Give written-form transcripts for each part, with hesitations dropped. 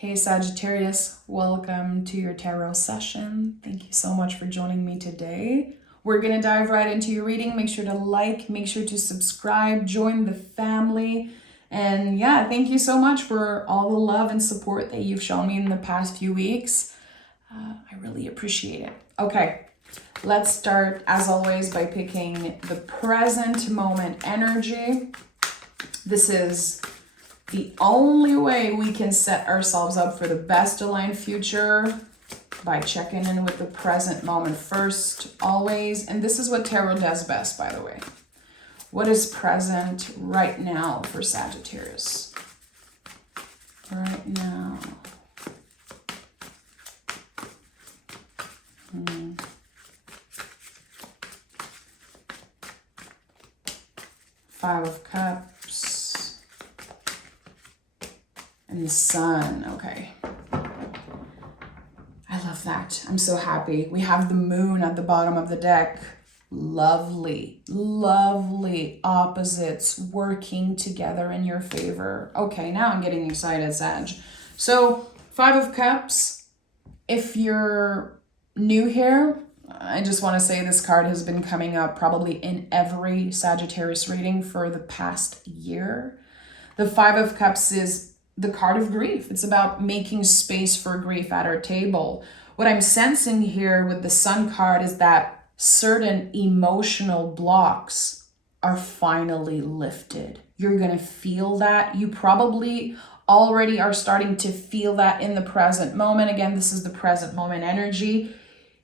Hey Sagittarius, welcome to your tarot session. Thank you so much for joining me today. We're going to dive right into your reading. Make sure to like, make sure to subscribe, join the family. And yeah, thank you so much for all the love and support that you've shown me in the past few weeks. I really appreciate it. Okay, let's start as always by picking the present moment energy. This is the only way we can set ourselves up for the best aligned future, by checking in with the present moment first, always. And this is what tarot does best, by the way. What is present right now for Sagittarius? Right now. Five of Cups. And the Sun, okay. I love that. I'm so happy. We have the Moon at the bottom of the deck. Lovely, lovely opposites working together in your favor. Okay, now I'm getting excited, Sag. So, Five of Cups. If you're new here, I just want to say this card has been coming up probably in every Sagittarius reading for the past year. The Five of Cups is the card of grief. It's about making space for grief at our table. What I'm sensing here with the Sun card is that certain emotional blocks are finally lifted. You're going to feel that. You probably already are starting to feel that in the present moment. Again, this is the present moment energy.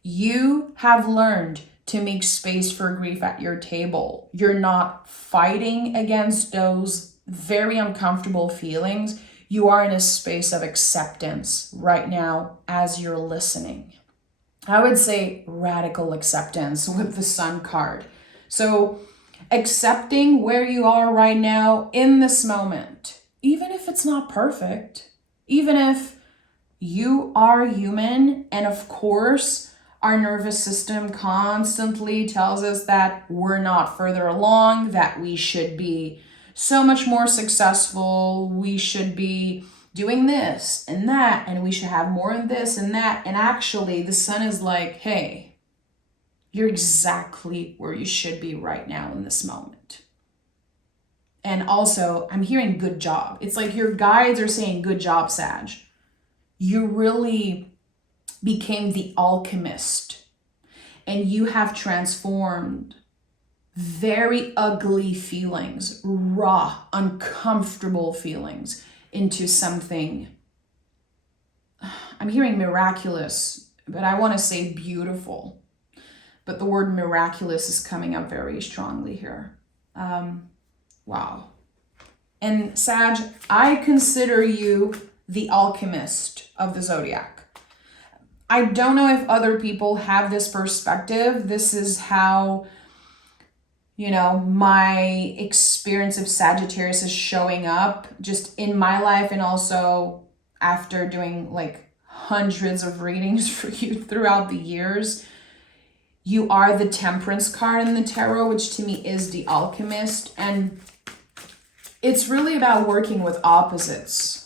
You have learned to make space for grief at your table. You're not fighting against those very uncomfortable feelings. You are in a space of acceptance right now as you're listening. I would say radical acceptance with the Sun card. So accepting where you are right now in this moment, even if it's not perfect, even if you are human, and of course, our nervous system constantly tells us that we're not further along, that we should be so much more successful, we should be doing this and that, and we should have more of this and that. And actually, the Sun is like, hey, you're exactly where you should be right now in this moment. And also, I'm hearing good job. It's like your guides are saying, good job, Sag. You really became the alchemist, and you have transformed very ugly feelings, raw, uncomfortable feelings into something, I'm hearing miraculous, but I want to say beautiful. But the word miraculous is coming up very strongly here. Wow. And Sag, I consider you the alchemist of the zodiac. I don't know if other people have this perspective. This is how, my experience of Sagittarius is showing up just in my life, and also after doing like hundreds of readings for you throughout the years. You are the Temperance card in the tarot, which to me is the alchemist. And it's really about working with opposites.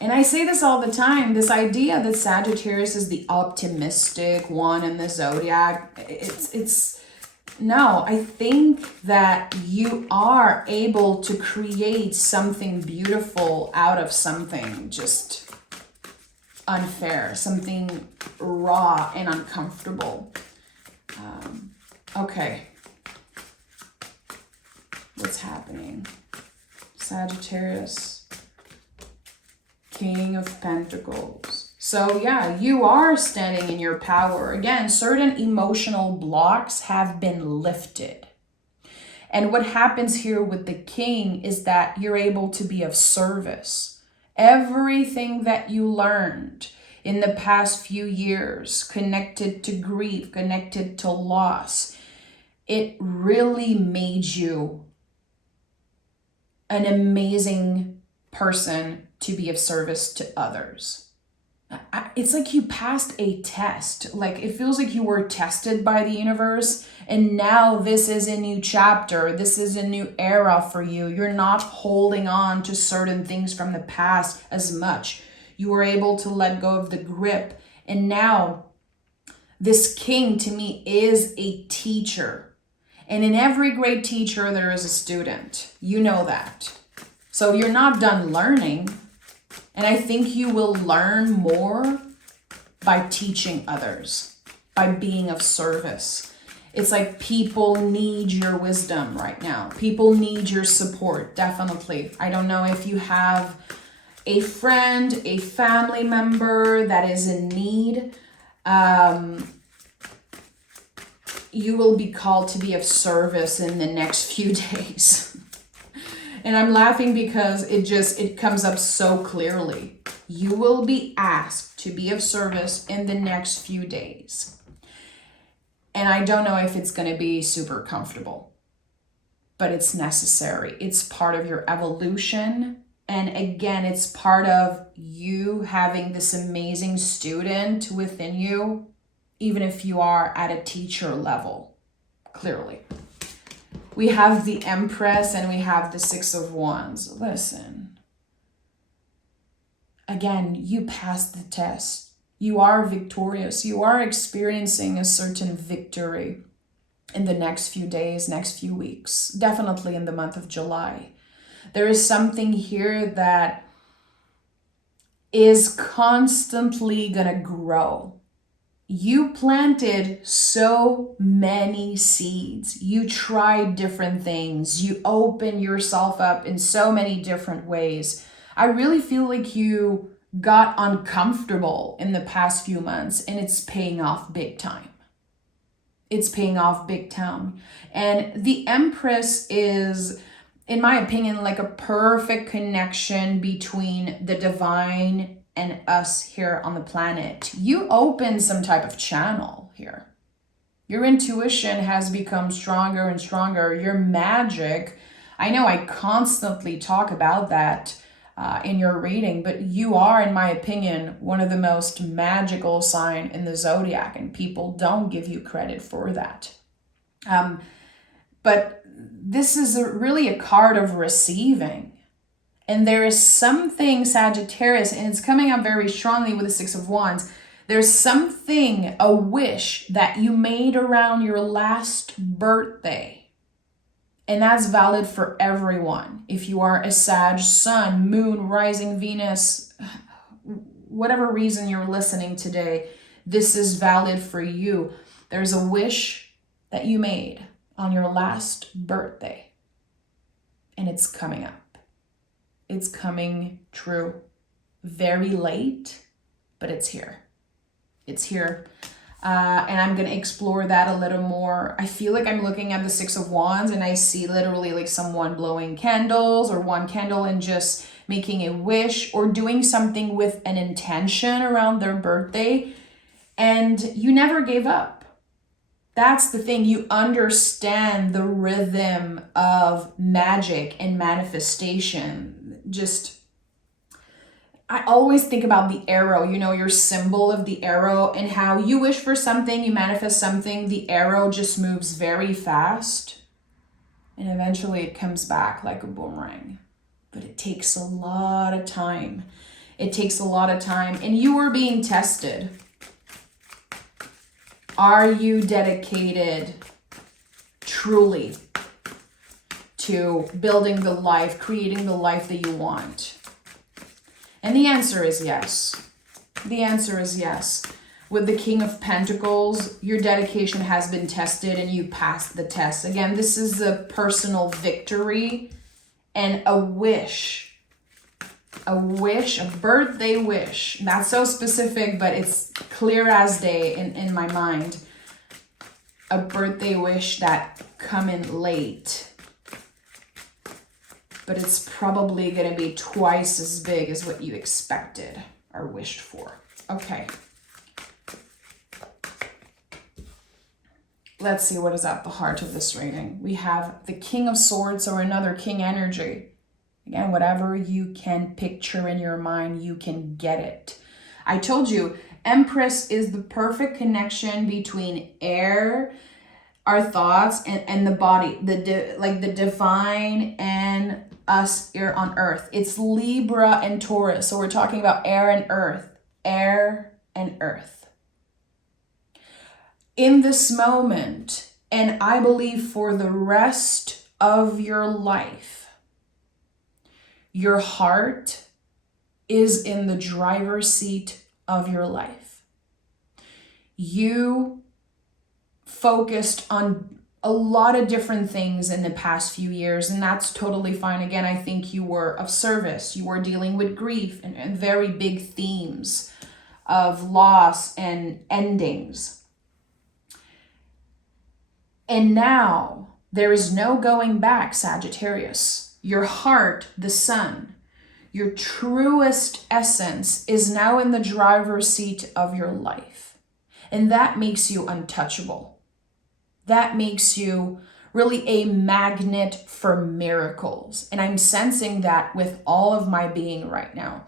And I say this all the time, this idea that Sagittarius is the optimistic one in the zodiac, no, I think that you are able to create something beautiful out of something just unfair, something raw and uncomfortable. Okay. What's happening? Sagittarius. King of Pentacles. So yeah, you are standing in your power. Again, certain emotional blocks have been lifted. And what happens here with the King is that you're able to be of service. Everything that you learned in the past few years connected to grief, connected to loss, it really made you an amazing person to be of service to others. It's like you passed a test. Like it feels like you were tested by the universe, and now this is a new chapter. This is a new era for you. You're not holding on to certain things from the past as much. You were able to let go of the grip. And now this king to me is a teacher. And in every great teacher, there is a student. You know that. So you're not done learning. And I think you will learn more by teaching others, by being of service. It's like people need your wisdom right now. People need your support, definitely. I don't know if you have a friend, a family member that is in need. You will be called to be of service in the next few days. And I'm laughing because it comes up so clearly. You will be asked to be of service in the next few days. And I don't know if it's going to be super comfortable, but it's necessary. It's part of your evolution. And again, it's part of you having this amazing student within you, even if you are at a teacher level, clearly. We have the Empress and we have the Six of Wands. Listen. Again, you passed the test. You are victorious. You are experiencing a certain victory in the next few days, next few weeks. Definitely in the month of July. There is something here that is constantly going to grow. You planted so many seeds. You tried different things. You opened yourself up in so many different ways. I really feel like you got uncomfortable in the past few months, and it's paying off big time. It's paying off big time. And the Empress is, in my opinion, like a perfect connection between the divine and us here on the planet. You open some type of channel here. Your intuition has become stronger and stronger. Your magic, I know I constantly talk about that in your reading, but you are, in my opinion, one of the most magical sign in the zodiac, and people don't give you credit for that. But this is really a card of receiving. And there is something, Sagittarius, and it's coming up very strongly with the Six of Wands. There's something, a wish that you made around your last birthday. And that's valid for everyone. If you are a Sag, Sun, Moon, Rising, Venus, whatever reason you're listening today, this is valid for you. There's a wish that you made on your last birthday. And it's coming up. It's coming true. Very late, but it's here. It's here. And I'm going to explore that a little more. I feel like I'm looking at the Six of Wands and I see literally like someone blowing candles or one candle and just making a wish or doing something with an intention around their birthday. And you never gave up. That's the thing. You understand the rhythm of magic and manifestation. I always think about the arrow, your symbol of the arrow, and how you wish for something, you manifest something, the arrow just moves very fast. And eventually it comes back like a boomerang. But it takes a lot of time. It takes a lot of time. And you are being tested. Are you dedicated truly to building the life, creating the life that you want? And the answer is yes. The answer is yes. With the King of Pentacles, your dedication has been tested and you passed the test. Again, this is a personal victory and a wish. A wish, a birthday wish. Not so specific, but it's clear as day in my mind. A birthday wish that come in late. But it's probably going to be twice as big as what you expected or wished for. Okay. Let's see what is at the heart of this reading. We have the King of Swords or another King energy. Again, whatever you can picture in your mind, you can get it. I told you, Empress is the perfect connection between air, our thoughts, and the body, the divine and us here on earth. It's Libra and Taurus. So we're talking about air and earth. Air and earth. In this moment, and I believe for the rest of your life, your heart is in the driver's seat of your life. You focused on a lot of different things in the past few years, and that's totally fine. Again, I think you were of service. You were dealing with grief and very big themes of loss and endings. And now there is no going back, Sagittarius. Your heart, the sun, your truest essence is now in the driver's seat of your life. And that makes you untouchable. That makes you really a magnet for miracles. And I'm sensing that with all of my being right now.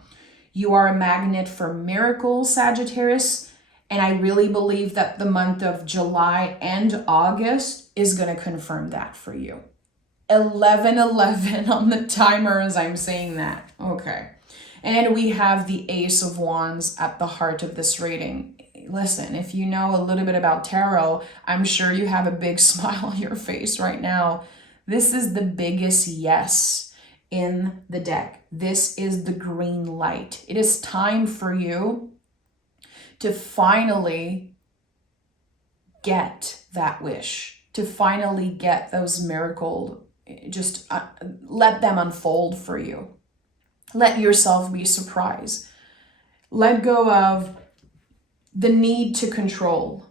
You are a magnet for miracles, Sagittarius. And I really believe that the month of July and August is going to confirm that for you. 11:11 on the timer as I'm saying that. Okay. And we have the Ace of Wands at the heart of this reading. Listen, if you know a little bit about tarot, I'm sure you have a big smile on your face right now. This is the biggest yes in the deck. This is the green light. It is time for you to finally get that wish, to finally get those miracles. Just let them unfold for you. Let yourself be surprised. Let go of the need to control.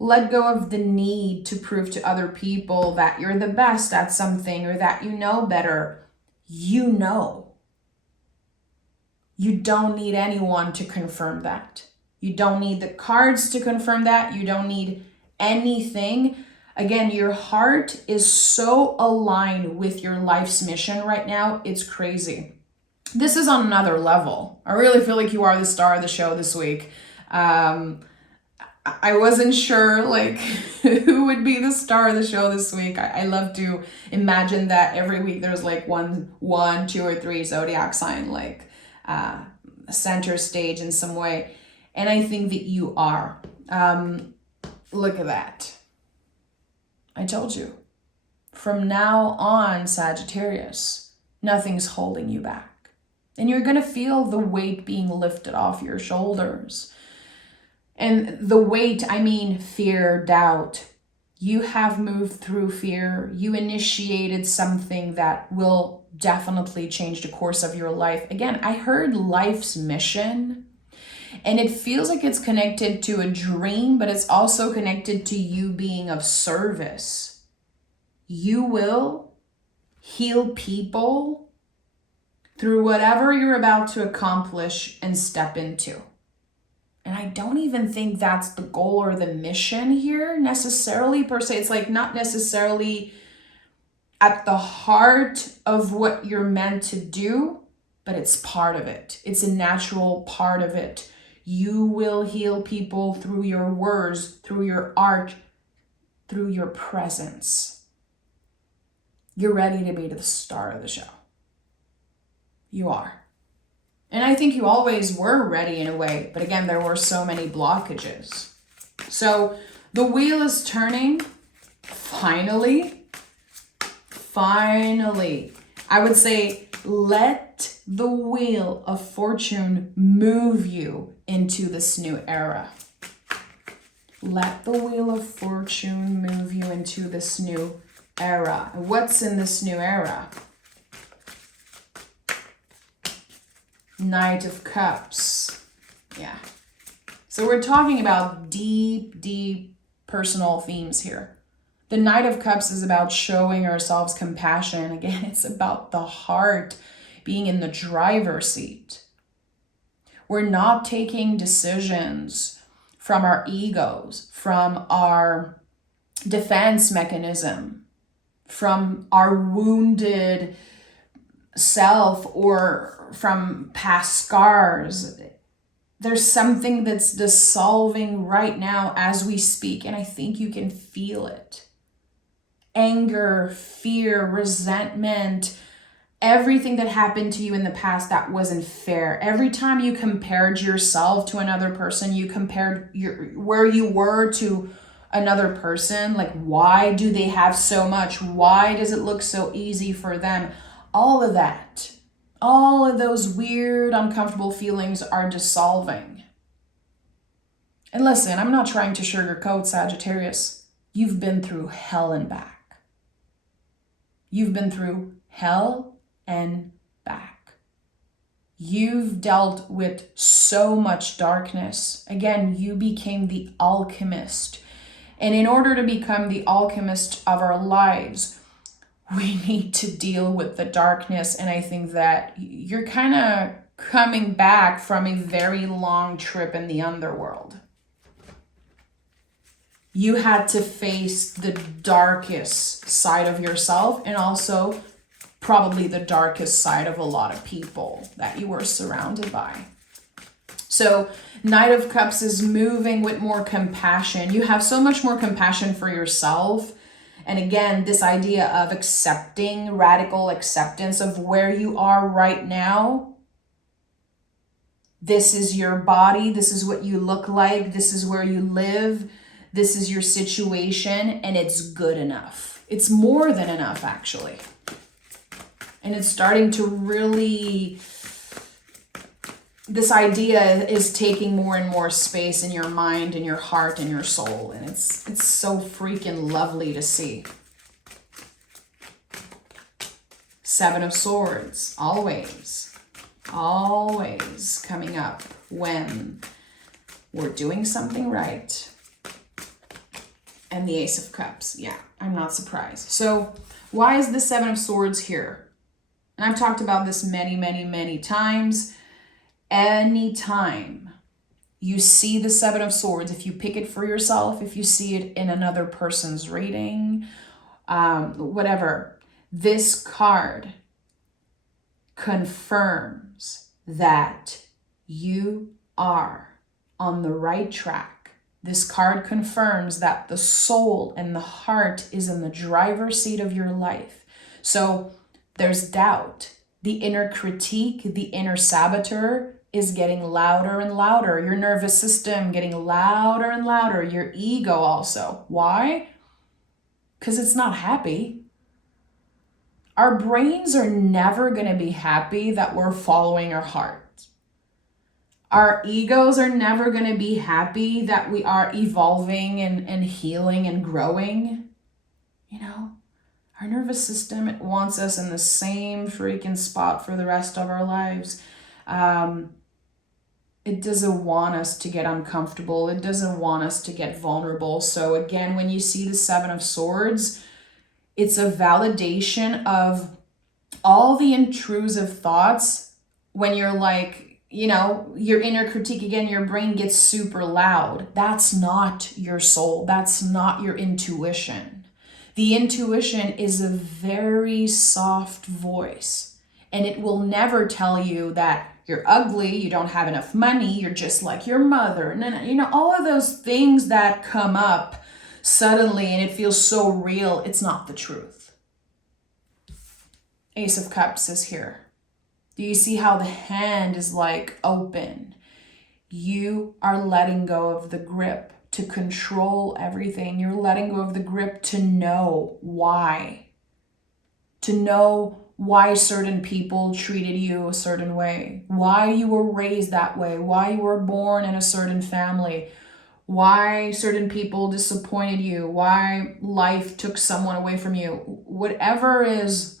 Let go of the need to prove to other people that you're the best at something or that you know better. You know. You don't need anyone to confirm that. You don't need the cards to confirm that. You don't need anything. Again, your heart is so aligned with your life's mission right now. It's crazy. This is on another level. I really feel like you are the star of the show this week. I wasn't sure who would be the star of the show this week. I love to imagine that every week there's one, two, or three zodiac sign center stage in some way. And I think that you are. Look at that. I told you. From now on, Sagittarius, nothing's holding you back. And you're going to feel the weight being lifted off your shoulders. And the weight, I mean fear, doubt. You have moved through fear. You initiated something that will definitely change the course of your life. Again, I heard life's mission. And it feels like it's connected to a dream, but it's also connected to you being of service. You will heal people through whatever you're about to accomplish and step into. And I don't even think that's the goal or the mission here necessarily per se. It's not necessarily at the heart of what you're meant to do, but it's part of it. It's a natural part of it. You will heal people through your words, through your art, through your presence. You're ready to be the star of the show. You are. And I think you always were ready in a way, but again, there were so many blockages. So the wheel is turning. Finally. I would say let the wheel of fortune move you into this new era. Let the wheel of fortune move you into this new era. What's in this new era? Knight of Cups. Yeah. So we're talking about deep, deep personal themes here. The Knight of Cups is about showing ourselves compassion. Again, it's about the heart being in the driver's seat. We're not taking decisions from our egos, from our defense mechanism, from our wounded self or from past scars. There's something that's dissolving right now as we speak, and I think you can feel it. Anger, fear, resentment, everything that happened to you in the past that wasn't fair. Every time you compared yourself to another person, you compared where you were to another person, like why do they have so much? Why does it look so easy for them? All of that, all of those weird, uncomfortable feelings are dissolving. And listen, I'm not trying to sugarcoat, Sagittarius. You've been through hell and back. You've been through hell and back. You've dealt with so much darkness. Again, you became the alchemist. And in order to become the alchemist of our lives, we need to deal with the darkness. And I think that you're kind of coming back from a very long trip in the underworld. You had to face the darkest side of yourself and also probably the darkest side of a lot of people that you were surrounded by. So Knight of Cups is moving with more compassion. You have so much more compassion for yourself. And again, this idea of accepting, radical acceptance of where you are right now. This is your body. This is what you look like. This is where you live. This is your situation, and it's good enough. It's more than enough, actually. And it's starting to really, this idea is taking more and more space in your mind and your heart and your soul. And it's so freaking lovely to see. Seven of Swords, always coming up when we're doing something right. And the Ace of Cups. Yeah, I'm not surprised. So why is the Seven of Swords here? And I've talked about this many times. Anytime you see the Seven of Swords, if you pick it for yourself, if you see it in another person's reading, whatever, this card confirms that you are on the right track. This card confirms that the soul and the heart is in the driver's seat of your life. So there's doubt. The inner critique, the inner saboteur is getting louder and louder. Your nervous system getting louder and louder. Your ego also. Why? Because it's not happy. Our brains are never going to be happy that we're following our heart. Our egos are never going to be happy that we are evolving and healing and growing. You know, our nervous system, it wants us in the same freaking spot for the rest of our lives. It doesn't want us to get uncomfortable. It doesn't want us to get vulnerable. So again, when you see the Seven of Swords, it's a validation of all the intrusive thoughts when you're like, you know, your inner critique, again, your brain gets super loud. That's not your soul. That's not your intuition. The intuition is a very soft voice, and it will never tell you that you're ugly, you don't have enough money, you're just like your mother. No, you know, all of those things that come up suddenly and it feels so real, it's not the truth. Ace of Cups is here. Do you see how the hand is like open? You are letting go of the grip to control everything. You're letting go of the grip to know why. To know why certain people treated you a certain way. Why you were raised that way. Why you were born in a certain family. Why certain people disappointed you. Why life took someone away from you. Whatever is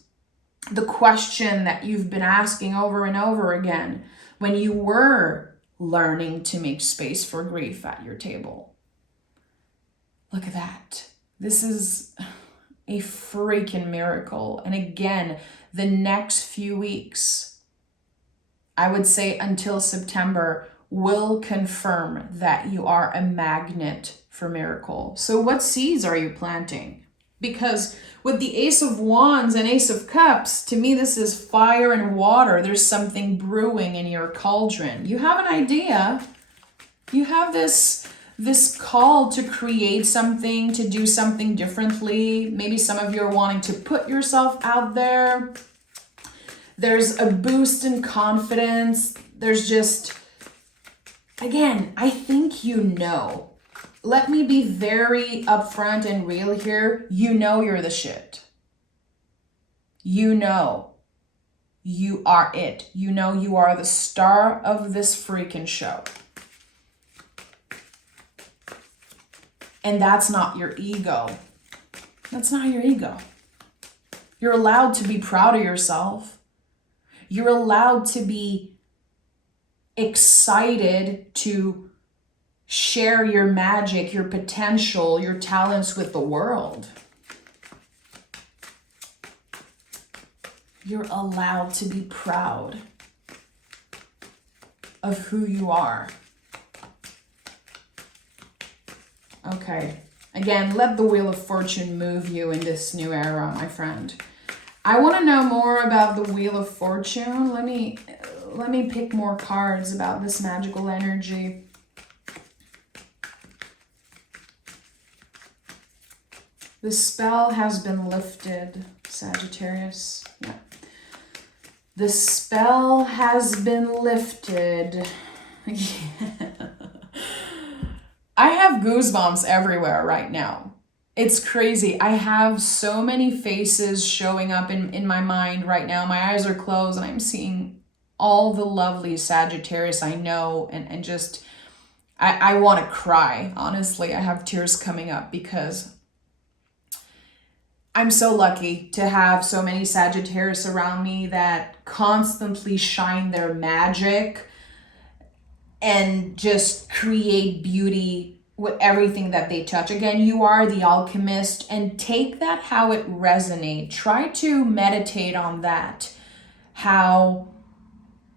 the question that you've been asking over and over again when you were learning to make space for grief at your table. Look at that. This is a freaking miracle. And again, the next few weeks, I would say until September, will confirm that you are a magnet for miracle. So what seeds are you planting? Because with the Ace of Wands and Ace of Cups, to me, this is fire and water. There's something brewing in your cauldron. You have an idea. You have this call to create something, to do something differently. Maybe some of you are wanting to put yourself out there. There's a boost in confidence. There's just, again, I think you know. Let me be very upfront and real here. You know you're the shit. You know you are it. You know you are the star of this freaking show. And that's not your ego. That's not your ego. You're allowed to be proud of yourself. You're allowed to be excited to share your magic, your potential, your talents with the world. You're allowed to be proud of who you are. Okay. Again, let the Wheel of Fortune move you in this new era, my friend. I want to know more about the Wheel of Fortune. Let me pick more cards about this magical energy. The spell has been lifted, Sagittarius. Yeah. The spell has been lifted. I have goosebumps everywhere right now. It's crazy. I have so many faces showing up in my mind right now. My eyes are closed and I'm seeing all the lovely Sagittarius I know, and just, I want to cry. Honestly, I have tears coming up because I'm so lucky to have so many Sagittarius around me that constantly shine their magic and just create beauty with everything that they touch. Again, you are the alchemist, and take that how it resonates. Try to meditate on that. How,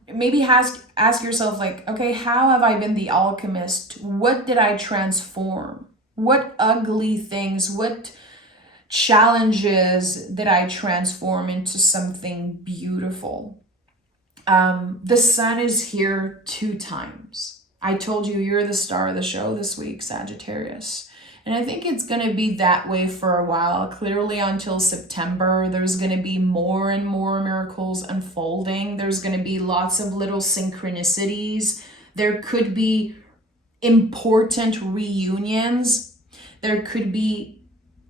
maybe ask yourself, like, okay, how have I been the alchemist? What did I transform? What ugly things, what challenges did I transform into something beautiful? The sun is here 2 times. I told you you're the star of the show this week, Sagittarius. And I think it's going to be that way for a while. Clearly until September, there's going to be more and more miracles unfolding. There's going to be lots of little synchronicities. There could be important reunions. There could be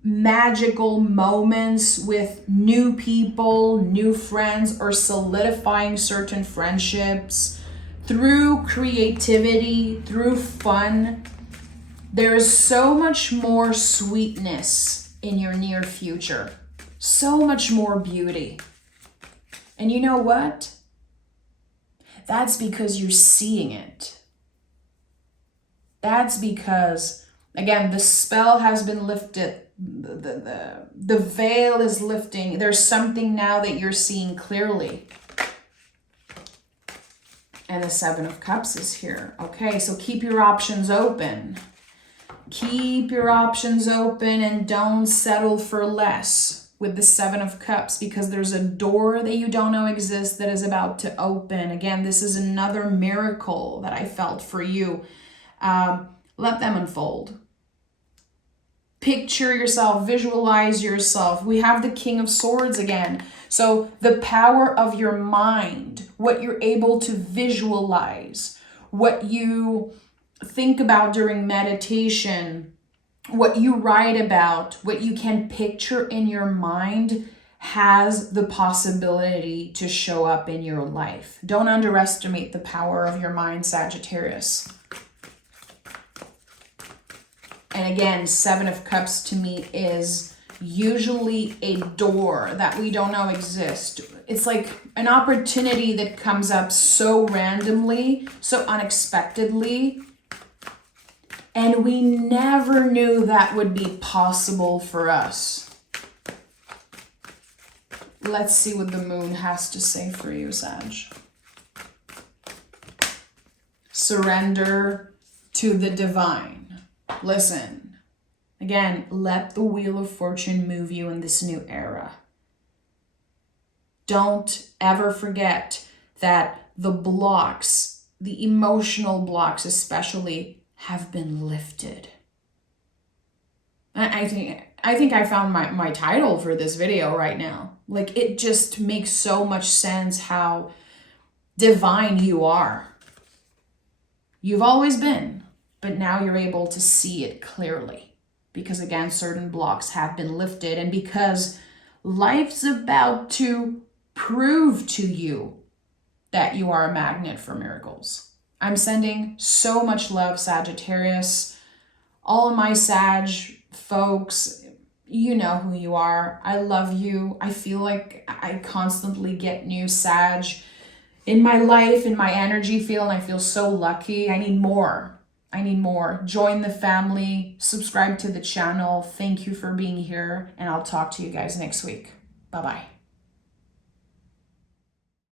magical moments with new people, new friends, or solidifying certain friendships through creativity, through fun. There is so much more sweetness in your near future, so much more beauty. And you know what? That's because you're seeing it. That's because, again, the spell has been lifted. The veil is lifting. There's something now that you're seeing clearly. And the 7 of Cups is here. Okay, so keep your options open. Keep your options open and don't settle for less with the 7 of Cups, because there's a door that you don't know exists that is about to open. Again, this is another miracle that I felt for you. Let them unfold. Picture yourself, visualize yourself. We have the King of Swords again. So the power of your mind, what you're able to visualize, what you think about during meditation, what you write about, what you can picture in your mind has the possibility to show up in your life. Don't underestimate the power of your mind, Sagittarius. And again, 7 of Cups to me is usually a door that we don't know exists. It's like an opportunity that comes up so randomly, so unexpectedly. And we never knew that would be possible for us. Let's see what the moon has to say for you, Sag. Surrender to the divine. Listen, Again, let the Wheel of Fortune move you in this new era. Don't ever forget that the blocks, the emotional blocks especially, have been lifted. I think I found my title for this video right now. Like, it just makes so much sense how divine you are. You've always been, but now you're able to see it clearly. Because again, certain blocks have been lifted, and because life's about to prove to you that you are a magnet for miracles. I'm sending so much love, Sagittarius. All of my Sag folks, you know who you are. I love you. I feel like I constantly get new Sag in my life, in my energy field, and I feel so lucky. I need more. Join the family, subscribe to the channel. Thank you for being here, and I'll talk to you guys next week. Bye-bye.